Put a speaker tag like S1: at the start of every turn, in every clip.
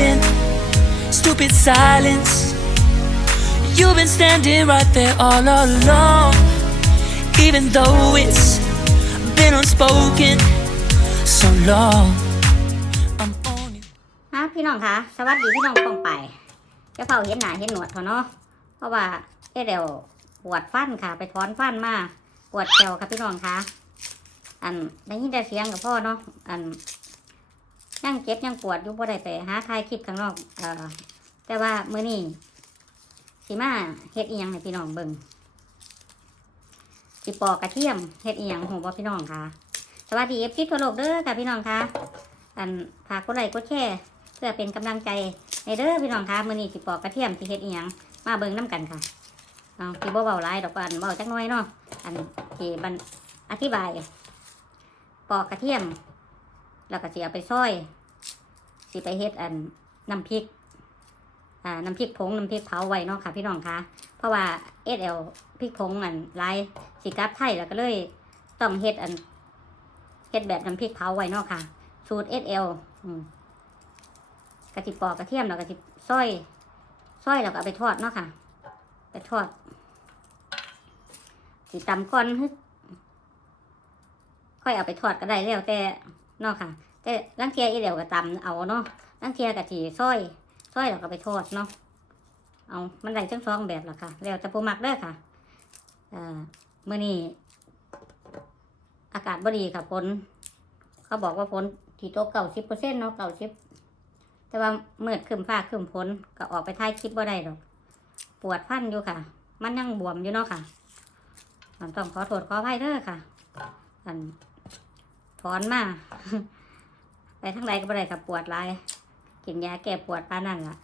S1: been stupid silence. You've been standing right there all along, even though it's been unspoken so long. I'm on you.
S2: ฮะพี่น้องคะสวัสดีพี่น้องปองไปจะเฝ้าเห็นหน้าเห็นหนวดเขาเนาะเพราะว่าเอ๊ะเดี๋ยวปวดฟันค่ะ ไปถอนฟันมาปวดแขวค่ะพี่น้องคะอันได้ยินแต่เสียงกับพ่อเนาะอัน ยังเจ็บยังปวดอยู่บ่ได้ไปหาทายคลิปข้างนอก เอ่อ แต่ว่ามื้อนี้สิมาเฮ็ดอีหยังให้พี่น้องเบิ่งสิปอกกระเทียมเฮ็ดอีหยังหูบ่พี่น้องคะสวัสดีเอฟซีทั่วโลกเด้อค่ะพี่น้องคะอันฝากกดไลค์กดแชร์เพื่อเป็นกำลังใจในเด้อพี่น้องคะมื้อนี้สิปอกกระเทียมสิเฮ็ดอีหยังมาเบิ่งน้กันค่ะเอาสิบ่เว้าหลายดอกอันเว้าจักหน่อยเนาะอันที่บันอธิบาย ปอกกระเทียมแล้วก็สิเอาไปซอย สิไปเฮ็ดอันน้ำพริกอ่าน้ำพริกผงน้ำพริกเผาไว้เนาะค่ะ พี่น้องคะเพราะว่า SL พริกผงอันหลายสิกลับไทยแล้วก็เลยต้องเฮ็ดอันเฮ็ดแบบน้ำพริกเผาไว้เนาะค่ะ สูตร SL อืมกะทิปอกกระเทียมแล้วกะทิซอยซอยแล้วก็เอาไปทอดเนาะค่ะ ไปทอดสีตำก้อนฮึค่อยเอาไปทอดก็ได้แล้วแต่เนาะค่ะ แต่ลังเทียอีเดียวก็ตำเอาเนาะลังเทียกะทิซอยซอยแล้วก็ไปทอดเนาะเอามันได้ทั้งสองแบบละค่ะ แล้วแต่ผู้มักเด้ค่ะเอ่อมื่อนี้อากาศบ่ดีค่ะฝนเขาบอกว่าฝนที่ตกเก้าสิบเปอร์เซ็นต์เนาะเก้าสิบแต่ว่าเมื่อคืมฟ้าคืมฝนก็ออกไปถ่ายคลิปบ่ได้ดอกปวดฟันอยู่ค่ะ มันยังบวมอยู่เนาะค่ะมันต้องขอโทษขออภัยเด้อค่ะอันถอนมา ไปทั้งไรก็บ่ได้ค่ะปวดหลายกินยาแก้ปวดปานนั่นล่ะ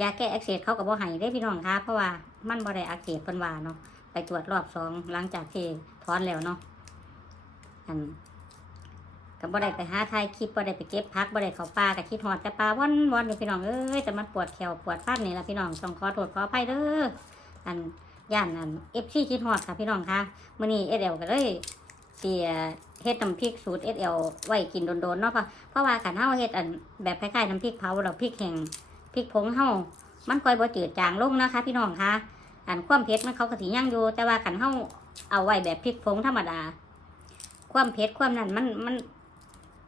S2: ยาแก้อักเสบเขากับบ่ให้ได้พี่น้องคะเพราะว่ามันบ่ได้อักเสบเพิ่นว่าเนาะไปตรวจรอบสองหลังจากที่ถอนแล้วเนาะอันก็บ่ได้ไปหาถ่ายคลิปบ่ได้ไปเก็บพักบ่ได้เข้าป่าก็คิดฮอดแต่ป่าวันวันอยู่พี่น้องเอ้ยแต่มันปวดแขวปวดฟันนี่ละพี่น้องต้องขอโทษขออภัยเด้ออันย่านอัน FC คิดฮอดค่ะพี่น้องคะมื้อนี้ SL ก็เลยเสิ เฮ็ดน้ำพริกสูตร SL ไว้กินโดนๆเนาะเพราะเพราะว่าคันเฮาเฮ็ดอันแบบคล้ายๆน้ำพริกเผาดอกพริกแห้งพริกผงเฮามันค่อยบ่จืดจางลงนะคะ พี่น้องคะอันความเผ็ดมันเขาก็สิยังอยู่ แต่ว่าคันเฮาเอาไว้แบบพริกผงธรรมดา ความเผ็ดความนั้นมันมัน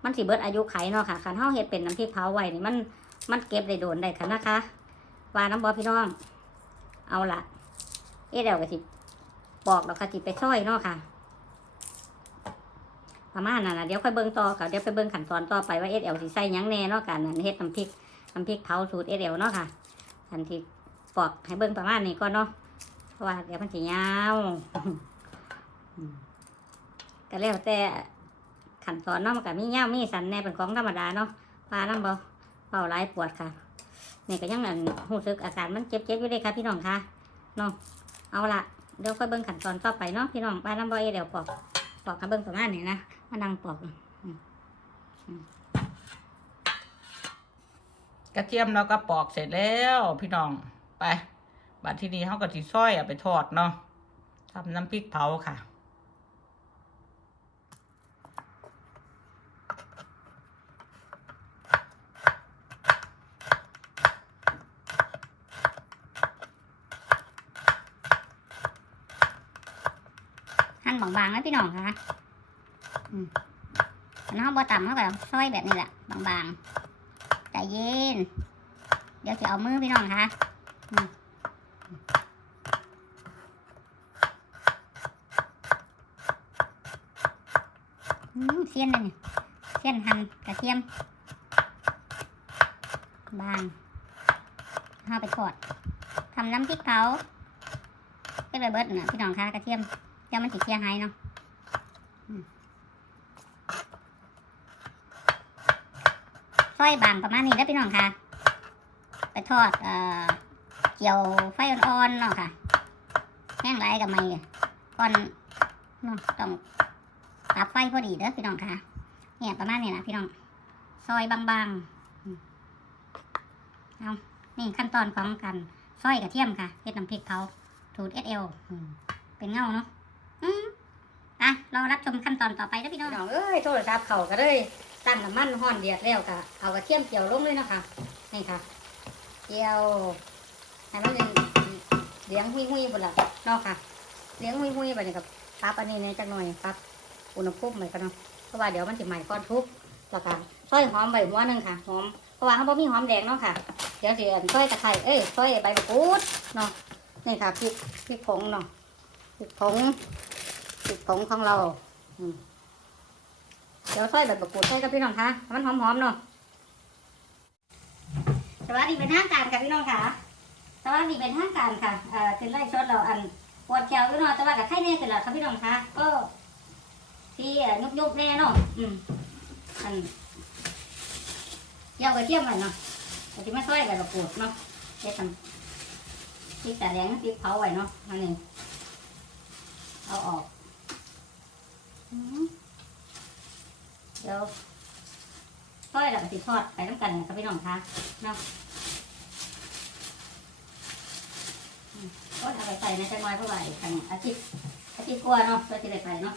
S2: มันสิเบิดอายุไขเนาะค่ะคันเฮาเฮ็ดเป็นน้ำพริกเผาไว้นี่มันมันเก็บได้โดนได้ค่ะนะคะ ว่าน้ำบอพี่น้อง เอาละเอ๊ะเดี๋ยวก็สิปอกดอกค่ะสิไปซอยเนาะค่ะ ประมาณนั้นนะเดี๋ยวค่อยเบิ่งต่อค่ะเดี๋ยวไปเบิ่งขั้นตอนต่อไปว่าเอสเอลสิใส่ยังแน่เนาะกันเฮ็ดน้ำพริกน้ำพริกเผาสูตรเอสเอลเนาะค่ะอันที่ปอกให้เบิ่งประมาณนี้ก่อนเนาะเพราะว่าเดี๋ยวมันสิยาวก็แล้วแต่ขั้นตอนเนาะมันก็มีเง่ามีสันแน่เป็นของธรรมดาเนาะปลาน้ำเบ่เบาหลายปวดค่ะนี่ก็ยังอันรู้สึกอาการมันเจ็บๆอยู่เลยค่ะพี่น้องค่ะเนาะเอาละเดี๋ยวค่อยเบิ่งขั้นตอนต่อไปเนาะพี่น้องปลาน้ำเบ่เอยเดี๋ยวปอกปอกกับเบิ่งประมาณนี้นะ มานั่งปอก
S3: กระเทียมเราก็ปอกเสร็จแล้วพี่น้องไปบัดทีนี้เขาก็สิซอยเอาไปทอดเนาะทำน้ำพริกเผาค่ะ
S2: หั่นบางๆนะพี่น้องค่ะ อืมอันเฮาบ่ต่ำเฮาก็ซอยแบบนี้แหละบางๆใจเย็น เดี๋ยวจะเอามือพี่น้องค่ะอืมอืมเสี้ยนเลยนี่เสี้ยนหั่นกระเทียม บางเอาไปทอดทำน้ำพริกเผาก็เลยเบิดนะพี่น้องค่ะกระเทียมเดี๋ยวมันสิเสียหายเนาะอืม ซอยบางประมาณนี้แล้วพี่น้องค่ะ ไปทอดเอ่อเกี่ยวไฟอ่อนๆเนาะค่ะแห้งไรกับไม่ก่อนเนาะต้องตับไฟพอดีเด้อพี่น้องค่ะ เนี่ยประมาณนี้นะพี่น้อง ซอยบางๆเอานี่ขั้นตอนของกันซอยกระเทียมค่ะเฮ็ดน้ำพริกเผาสูตร SL อืมเป็นเงาเนาะ อืมอะรอรับชมขั้นตอนต่อไปนะพี่น้อง เอ้ยโทรศัพท์เข่าก็เลย ตั้งน้ำมันห่อนเดือดแล้วก็เอากระเทียมเจียวลงเลยนะคะนี่ค่ะเจียวให้มันเป็นเหลี้ยงหุยหุยๆบนหละเนาะค่ะเหลี้ยงหุยหุยๆไปนี่กับปรับอันนี้ในจักหน่อยปรับอุณหภูมิใหม่กันเนาะเพราะว่าเดี๋ยวมันจะใหม่ก้อนทุบแล้วก็ซอยหอมใบหัวหนึ่งค่ะหอมเพราะว่าเขาบ่มีหอมแดงเนาะค่ะเดี๋ยวสิอันซอยตะไคร้เอ้ยซอยใบมะกรูดเนาะนี่ค่ะพริกพริกผงเนาะพริกผงพริกผงของเราอืม เดี๋ยวซอยใบมะกรูดใส่กับพี่น้องค่ะมันหอมๆเนาะสวัสดีเป็นทางการค่ะพี่น้องค่ะสวัสดีเป็นทางการค่ะเอ่อคือไล่ชดเราอันปวดแขวอยู่เนาะแต่ว่ากับไข้แน่เสร็จแล้วค่ะพี่น้องค่ะก็ที่เอ่อยุบๆแน่เนาะอืมอันเยาวกระเทียมหน่อยเนาะเราจะมาซอยใบมะกรูดเนาะเฮ็ดทำพริกแต่แดงพริกเผาไว้เนาะอันนี้เอาออกอืม ดี๋ยวซอยแล้วก็สิทอดไปน้ำกันนะครับพี่น้องคะเนาะก็เอาไปใส่ในจังหวะเพื่อไหร่กันอาทิตย์อาทิตย์กลัวาเนาะเราจะได้ไปเนาะ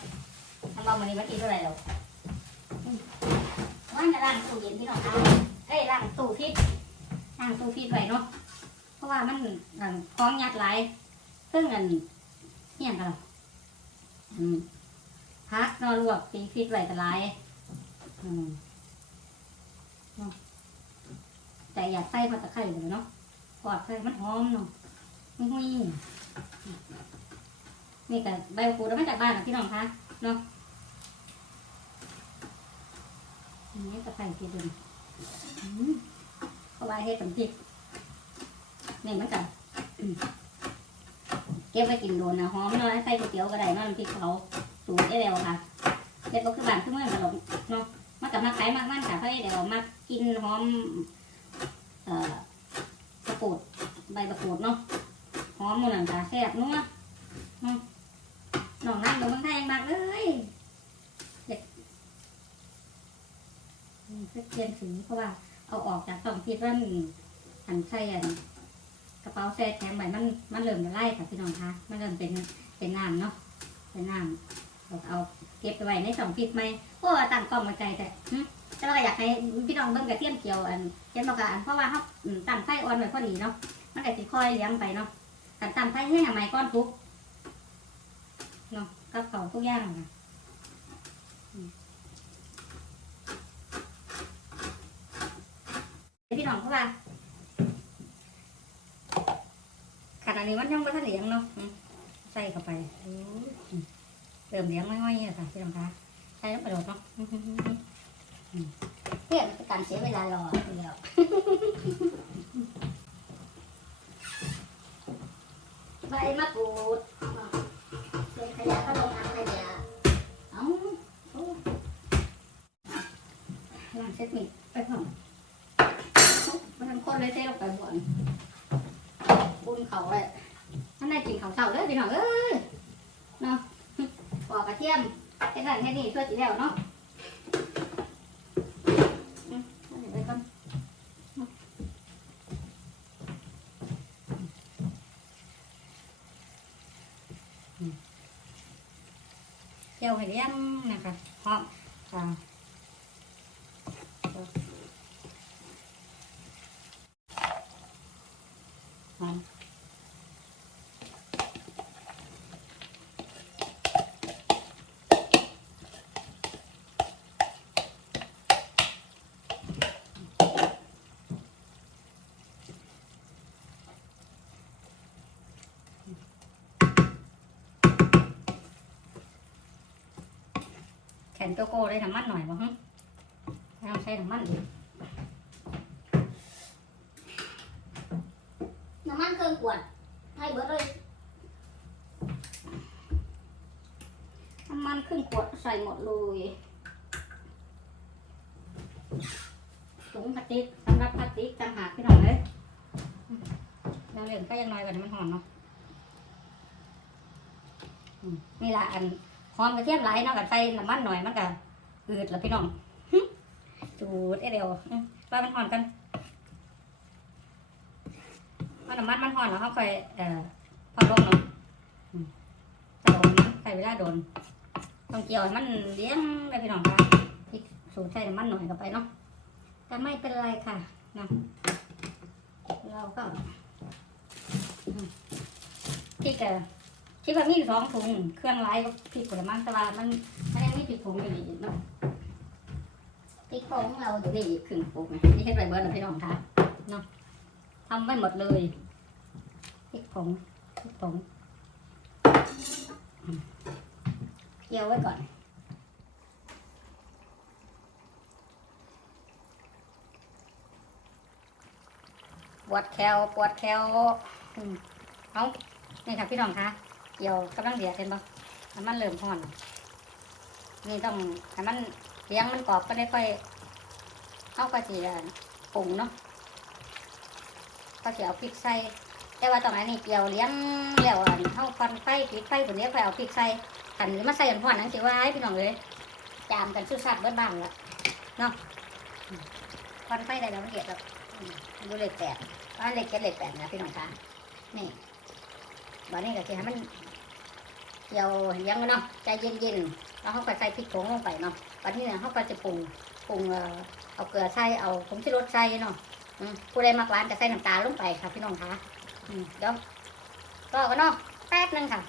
S2: ทำบะมันนี้วันที่เท่าไหร่แล้วอืมว่างจะล้างตู้เย็นพี่น้องคะเอ้ยล้างตู้พริกทางตู้ฟีดไว้เนาะเพราะว่ามันอันคล้องยัดไหลเครื่องอันเนี่ยกันล่ะอืมพักนอนลวกตีฟีดไว้แต่หลาย อืมเนาะแต่อยากใส่ผัดตะไคร้เลยเนาะกอดใส่มันหอมเนาะหุ้ยนี่กับใบมะกรูดเอามาจากบ้านนะพี่น้องคะเนาะนนี้ตะไคร้ที่เดิมอืมเพราะว่าเฮ็ดสำพริกนี่มันกันเก็บไว้กินโดนนะหอมเนาะใส่ก๋วยเตี๋ยวก็ได้เนาะน้ำพริกเขาสูตรได้แล้วค่ะเด็ดก็คือบ้านคือเมืองตลกเนาะ มากับมาขายมากมันค่ะเพราะเดี๋ยวมากินหอมเอ่อกระปูดใบกระปูดเนาะหอมหมันนั่นค่ะแซ่บนัวเนาะน้องนั่งอยู่เมืองไทยยังมากเลยเด็กเรียนถึงเพราะว่าเอาออกจากสองทิศว่ามันอันใช่กระเป๋าแช่แข็งใบมันมันเริ่มจะไล่ค่ะพี่น้องคะมันเริ่มเป็นเป็นน้ำเนาะเป็นน้ำเราเอา เก็บไว้ในสองทิศไหมเพราะว่าตั้งกล้องมาไกลแต่แต่ว่าก็อยากให้พี่น้องเบิ่งกระเทียมเจียวอันเทียมดอกอันเพราะว่าเขาตั้งไฟอ่อนไว้พอดีเนาะมันก็จะค่อยเลี้ยงไปเนาะแต่ตั้งไฟให้ทำไมก้อนทุกเนาะกับเขาทุกอย่างค่ะพี่น้องเพราะว่าขนาดนี้มันยังไม่ทันเลี้ยงเนาะใส่เข้าไปอื เริ่มเลี้ยงง่อยๆอะค่ะพี่น้องคะใส่แล้วกระโดดเนาะอืมอืมอืมอืมเพื่อเป็นการเสียเวลารอเดียวใบมะกรูดเป็นขยะก็ลงถังขยะเอ้าโอ้ล้างเช็ดมิดไปพร้อมมันทำคนเลยเทลงไปบ่อนบุญเขาเลยท่านได้กินเขาวเสาเลยพี่น้องเอ้ยเนาะ เทียมแค่นั้นแค่นี้ช่วยจีแล้วเนาะอืมเอาเดี๋ยวไปก่อนอืมเจียวให้เลี้ยงนะคะหอมค่ะ หอมแข นโกโก้ได้น้ำมันหน่อยบ่ฮะไม่ต้องใช้น้ำมันอีกน้ำมันเครื่องขวดให้เบิดเลยน้ำมันครึ่งขวดใส่หมดเลยถุงพลาสติกสำหรับพลาสติกต่างหากพี่น้องเลยเราเหลืองก็ยังน้อยกว่านี้มันหอมเนาะอืมนี่ละอัน หอมกระเทียมไหลายเนาะกับไฟน้ำมันหน่อยมันก็อืดแล้วพี่น้องจูดเอเดียวอืมว่ามันหอมกันมันน้ำมันมันหอนแล้วเขาไปเอ่อพอลงเนาะอืมแต่ว่ามันใส่เวลาโดนต้องเกี่ยวให้มันเลี้ยงได้พี่น้องค่ะพริกสูตรใส่น้ำมันหน่อยเข้าไปเนาะแต่ไม่เป็นไรค่ะนะเราก็อืมพริกอะ คิดว่ามีสองถุง เครื่องไร้ก็พริกผลไม้แต่ว่ามันมันยังไม่พริกผงอยู่นี่เนาะพริกผงเราอยู่นี่ครึ่งปุกนะนี่ให้ไปเบิร์ดนพี่น้องค่ะเนาะทำไว้หมดเลยพริกผงพริกผงเกี่ยวไว้ก่อนปวดแคลปวดแคลเอานี่ค่ะพี่น้องคะ เกี่ยวกำลังเดือดเห็นปะน้มันเริ่มห่อน นี่ต้องให้มันเลี้ยงมันกรอบก็ได้ค่อยเข้าก็สีปรุงเนาะก็จะเอาพริกใส่แต่ว่าตอนนี้เกี่ยวเลี้ยงแล้วอันเข้าควันไฟปิดไฟผลนี้ค่อยเอาพริกใส่ขันหรือมาใส่อันพ่อนนั่นสิว่าให้พี่น้องเลยจามกันสุดสัดเบิดบ้านละเนาะอืมควันไฟได้แล้วมันเดือดแล้วดูเหลยแปดว่าเล็กเก็ดเล็กแปดนะพี่น้องคะนี่วันนี้ก็คือให้มัน เกี่ยวเลี้ยงไว้เนาะใจเย็นๆแล้วเขาก็ใส่พริกผงลงไปเนาะวันนี้เนี่ยเขาก็จะปรุงปรุงเอาเกลือใส่เอาผงชูรสใส่เนาะผู้ใดมักหวานจะใส่น้ำตาลลงไปค่ะพี่น้องคะเดี๋ยวรอกันเนาะแป๊บหนึงค่ะ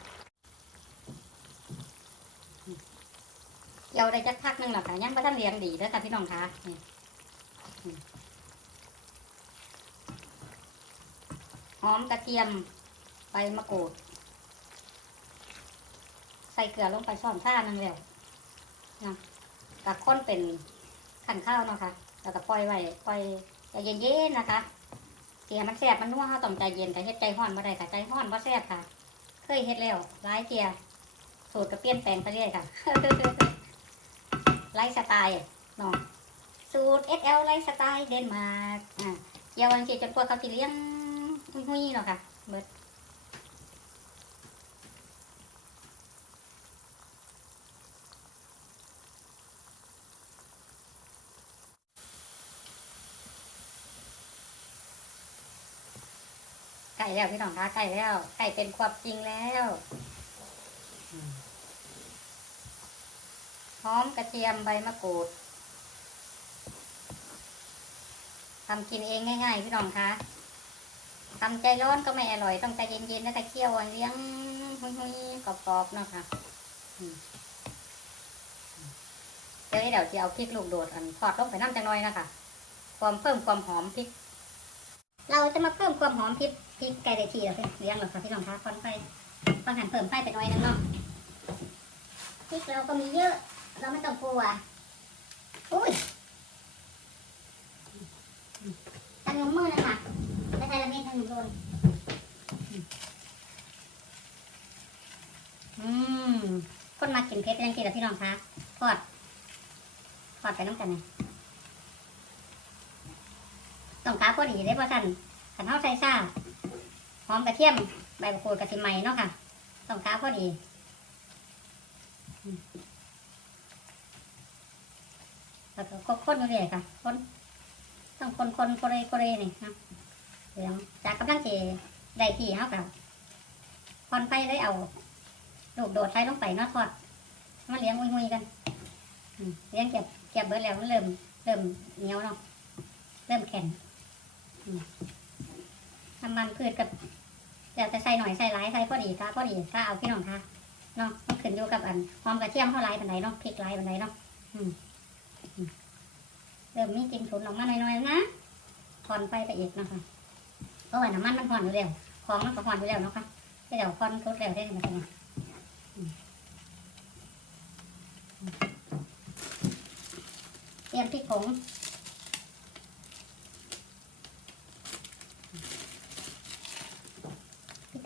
S2: เกี่ยวได้จักพักหนึงแล้วค่ะยังไม่ทันเลี้ยงดีเด้อค่ะพี่น้องคะหอมกระเทียมใบมะกรูด ใส่เกลือลงไปช้อนชาหนึงแล้วนะกับข้นเป็นขันข้าวเนาะค่ะแล้วก็ปล่อยไว้ปล่อยใจเย็นๆนะคะเสียมันแซ่บมันนัวเขาต้องใจเย็นแต่เฮ็ดใจห้อนบ่ได้ค่ะใจห้อนบ่แซ่บค่ะ เคยเฮ็ดแล้วหลายเทียสูตรก็เปลี่ยนแปลงไปเรื่อยค่ะไลฟ์สไตล์เนาะสูตร SL ไลฟ์สไตล์เดนมาร์กอ่าเยาวันที่จนกว่าเขาสิเลี้ยงหุ้ยๆเนาะค่ะเบิด ล้แล้วพี่น้องคะใกล้แล้วใกล้เป็นความจริงแล้วอืมหอมกระเทียมใบมะกรูดทำกินเองง่าย ๆ พี่น้องคะทำใจร้อนก็ไม่อร่อย ต้องใจเย็นๆแล้วก็เคี่ยวเอาเลี้ยงหุยๆกรอบๆเนาะค่ะอืมเดี๋ยวนี้เดี๋ยวจะเอาพริกลูกโดดอันทอดลงไปน้ำจังน้อยนะคะ ความเพิ่มความหอมพริก เราจะมาเพิ่มความหอมพริก พริกไก่เดทีเราเลี้ยงหรอกค่ะพี่น้องคะคอนไฟฟังหันเพิ่มไฟไปหน่อยนึงเนาะพริกเราก็มีเยอะ เราไม่ต้องกลัวอุ้ยตั้งยมมือนะคะไม่ใช่ละเมียดทางหนุ่มโดนอืมคนมากินเพชรยังกินกับพี่น้องคะทอดทอดไปน้ำกันนะต้องกาพอดีได้พอสันขันเท้าใส่ซ่า อมกระเทียมใบมะกรูดกระสิใหม่เนาะค่ะต้องกาพอดีแล้วก็คนๆเรื่อยๆค่ะคนต้องคนๆโคเรโคเรนี่นะเดี๋ยวจากกำลังเจได้ที่เขากับคอนไปได้เอาลูกโดดใส่ลงไปเนาะทอดมาเลี้ยงมุยๆกันเลี้ยงเก็บเก็บเบิดแล้วมันเริ่มเริ่มเหนียวเนาะเริ่มแข็งน้ำมันพืชกับ เดี๋ยวจะใส่หน่อยใส่หลายใส่พอดีค่ะพอดีถ้าเอาพี่น้องค่ะเนาะต้องขึ้นอยู่กับอันหอมกระเทียมเท่าไรบันไดเนาะพริกไรบันไดเนาะเริ่มมีกลิ่นฉุนออกมาหน่อยๆนะคอนไปไปอีกเนะคะเพราะว่าน้ำมันมันห่อนอยู่แล้วของมันก็ห่อนอยู่แล้วเนาะค่ะที่เดี๋ยวคอนทุดแล้วได้ไหมคะเนี่ยมอืมเตรียมพริกผง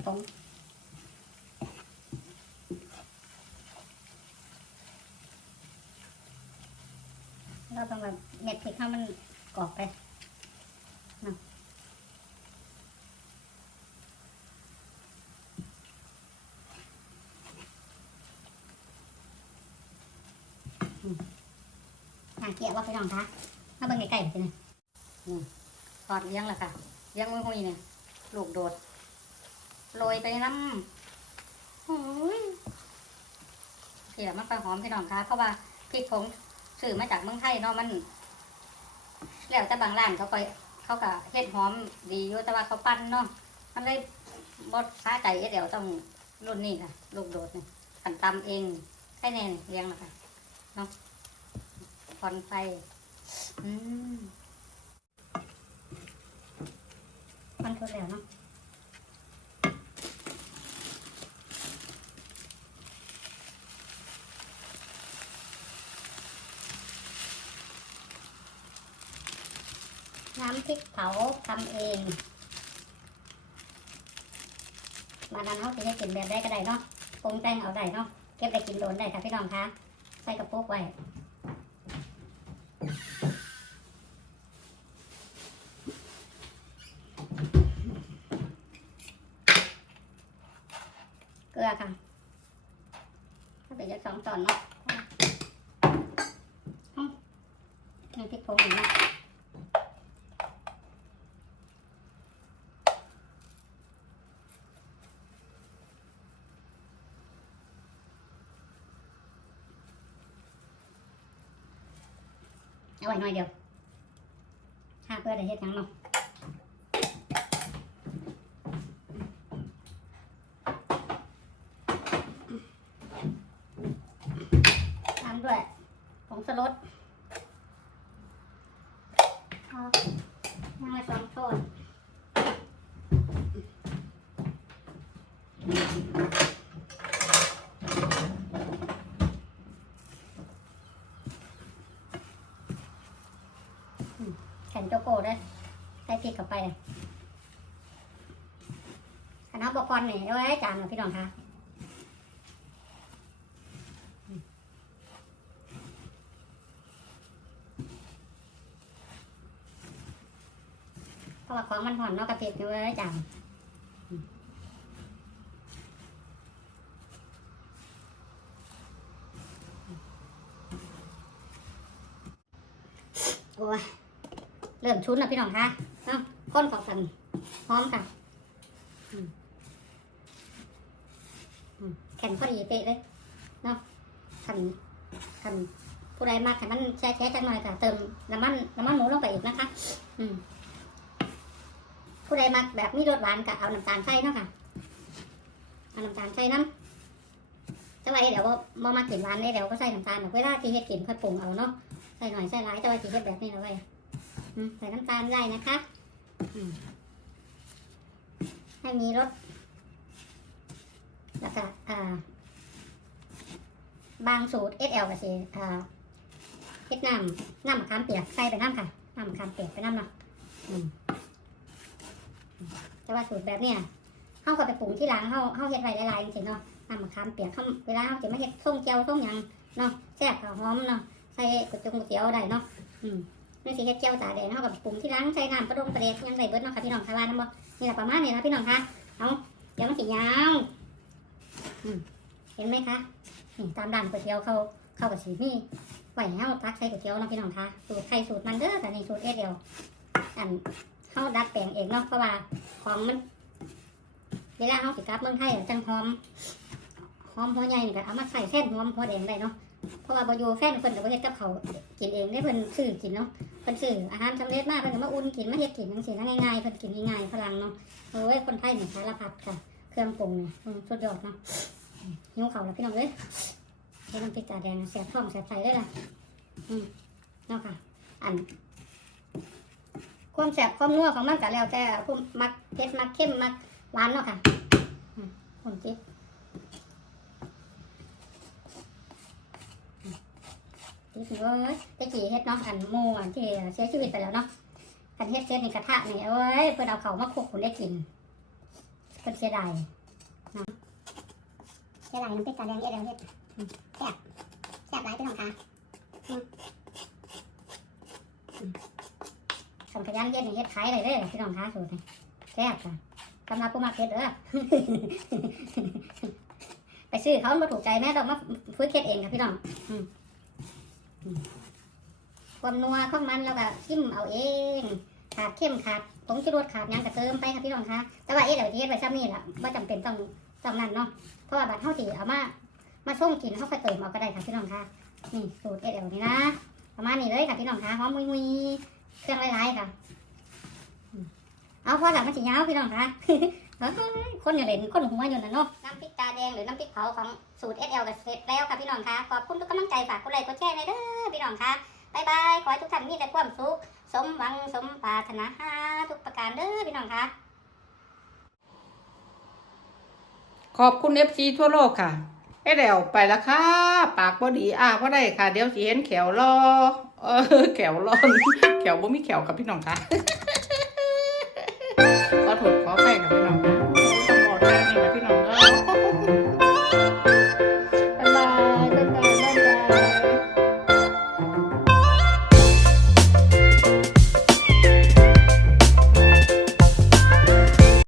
S2: พริกผงเราต้องแบบเม็ดพริกให้มันกรอบไปหาเกี่ยวว่าพี่น้องคะมาเบิ่งใกล้ๆสิเลยนี่ทอดเลี้ยงแล้วค่ะเลี้ยงมุ้ยๆเนี่ยลูกโดด โรยไปน้ำโอ้ยเขียมันไปหอมพี่น้องคะเพราะว่าพริกผงซื้อมาจากเมืองไทยเนาะมัน แล้วแต่บางร้านเขาก็เขาก็เฮ็ดหอมดีอยู่แต่ว่าเขาปั้นเนาะมันเลยบดค้าใจเดี๋ยวต้องรุ่นนี้ค่ะลูกโดดนี่ขันตำเองให้แน่นเลี้ยงนะคะเนาะผ่อนไฟอืมมันทดแล้วเนาะ น้ำพริกเผาทำเอง มาดันเขาสิให้กินแบบได้ก็ได้เนาะปรุงแต่งเอาได้เนาะ เก็บไปกินโดนได้ค่ะพี่น้องคะ ใส่กระปุกไว้ เกลือค่ะถ้าเป็นจะสองตอนเนาะอืมนี่พริกผงอีกนะเอาไว้ห น่อยเดียวถ้าเพื่อได้เฮ็ดหยังเนาะตามด้วยผงสลดเอาย่างละสองช้อนอืมแข็ง โจโก้ด้วยใส่พริกเข้าไปคณะบกรนี่เอาไว้จานเหรอพี่น้องคะเพราะว่าของมันห่อนเนอกกระติดอยู่ไว้จานอ้ย เริ่มชุนแล้วพี่น้องคะเนาะข้นของสันพร้อมค่ะแข็งพอดีเป๊ะเลยเนาะขันขันผู้ใดมากขันมันแช่แช่จังหน่อยค่ะ เติมน้ำมันน้ำมันหมูลงไปอีกนะคะ อืมผู้ใดมักแบบมีรสหวานก็เอาน้ำตาลใส่เนาะค่ะเอาน้ำตาลใส่น้ำแต่ว่าเดี๋ยวว่ามากินหวานเลยเดี๋ยวก็ใส่น้ำตาลเดี๋ยวเวลาที่เฮ็ดกินค่อยปรุงเอาเนาะใส่หน่อยใส่หลายแต่ว่าที่เฮ็ดแบบนี้เอาไว้ ใส่น้ำตาลได้นะคะอืมให้มีรสแล้วก็อ่าบางสูตร SL ก็สิอ่าเฮ็ดน้ำน้ำมะขามเปียกใส่ไปน้ำค่ะน้ำมะขามเปียกไปน้ำเนาะอืมแต่ว่าสูตรแบบเนี้ยเฮาก็ไปปรุงที่หลังเฮาเฮาเฮ็ดไว้หลายๆจริงๆเนาะน้ำมะขามเปียกเฮาเวลาเฮาสิมาเฮ็ดส้มเจียวส้มหยังเนาะแซ่บกับหอมเนาะใส่ก๋วยจงก๋วยเตี๋ยวได้เนาะอืม นี่สิเฮ็ดเจียวตาแดงเฮาก็ปรุงที่หลังใส่น้ำปลาดงปลาเดกยังได้เบิดเนาะค่ะพี่น้องค่ะว่านํบ่นี่แหละประมาณนี้นะพี่น้องคะเอาเดี๋ยวมันสิยาวเห็นไหมคะนี่ตามร้านก๋วยเตี๋ยวเขาเข้าก็สิมีไห้เฮาตักใส่ก๋วยเตี๋ยวเนาะพี่น้องคะสูตรใครสูตรมันเด้อแต่ในสูตรเอเดียวอันเขาดัดแปลงเองเนาะเพราะว่าของมันเวลาเขาสิกลับเมืองไทยจังหอมหอมหัวใหญ่นี่ก็เอามาใส่แฟนหอมหัวแดงได้เนาะ เพราะว่าบอยู่แฟนเพิ่นก็บ่เฮ็ดกับเขาวกินเองได้เพิ่นซื้อกินเนาะเพิ่นซื้ออาหารสำเร็จมาเพิ่นก็มาอุ่นกินมาเฮ็ดกินจังซี่นะง่ายๆเพิ่นกินง่ายๆฝรั่งเนาะโอ้ยคนไทยนี่สารพัดค่ะเครื่องปรุงเนี่ยอืมสุดยอดเนาะหิวข้าวแล้วพี่น้องเอ้ยใช้น้ำพริกตาแดงแซ่บท้องแซ่บใจเลยล่ะอืมเนาะค่ะ อัน ความแสบความนัวของมันก็แล้วแต่ผู้มักเผ็ดมักเข้มมักหวานเนาะค่ะอืมผมจิ๊บ จิ๊บเว้ยตะกี้เฮ็ดเนาะอันหมูอันที่เสียชีวิตไปแล้วเนาะคันเฮ็ดเสร็จในกระทะนี่เอ้ยเพิ่นเอาเขามาคลุกคุณได้กินเพิ่นเสียดายนะเสียดายน้ำพริกตาแดงเอ็ดแล้วเฮ็ดอืมแซ่บแซ่บหลายพี่น้องค่ะอืมอืมสมขยันเย็นนี่เฮ็ดขายได้เลยพี่น้องค้าสูตรนี่แซ่บค่ะสำหรับผู้มักเฮ็ดเด้อไปซื้อเขามาถูกใจแม่ต้องมาฟื้นเฮ็ดเองค่ะพี่น้องอืมอืม ความนัวของมันแล้วก็ชิมเอาเอง ขาดเข้มขาดผงชูรสขาดยังก็เติมไปค่ะพี่น้องคะแต่ว่าเอ๊ะเดี๋ยวที่เฮ็ดไปซ้ำนี่ล่ะบ่จำเป็นต้องต้องนั่นเนาะเพราะว่าบัดเฮาสิเอามามาส่งกินเฮาค่อยเติมเอาก็ได้ค่ะพี่น้องคะนี่สูตรเอ๊ะเดลนี่นะประมาณนี้เลยค่ะพี่น้องคะหอมมุยมุยเครื่องหลายๆค่ะอืมเอาพอหลังมันสิยาวพี่น้องคะคนอย่าเล่นคนหัวอยู่นะเนาะน้ำพริกตาแดงหรือน้ำพริกเผาของ สูตร SL ก็เสร็จแล้วค่ะพี่น้องคะขอบคุณทุกกำลังใจฝากกดไลค์กดแชร์เลยเด้อพี่น้องคะบายบายขอให้ทุกท่านมีแต่ความสุขสมหวังสมปรารถนาทุกประการเด้อพี่น้องคะ
S3: ขอบคุณเอฟซีทั่วโลกค่ะไอ้เดี๋ยวไปแล้วค่ะ ปากบ่ดีอ่าบ่ได้ค่ะ เดี๋ยวสิเห็นแขวรอ เออแขวรอนแขวบ่มีแขวกับพี่น้องค่ะ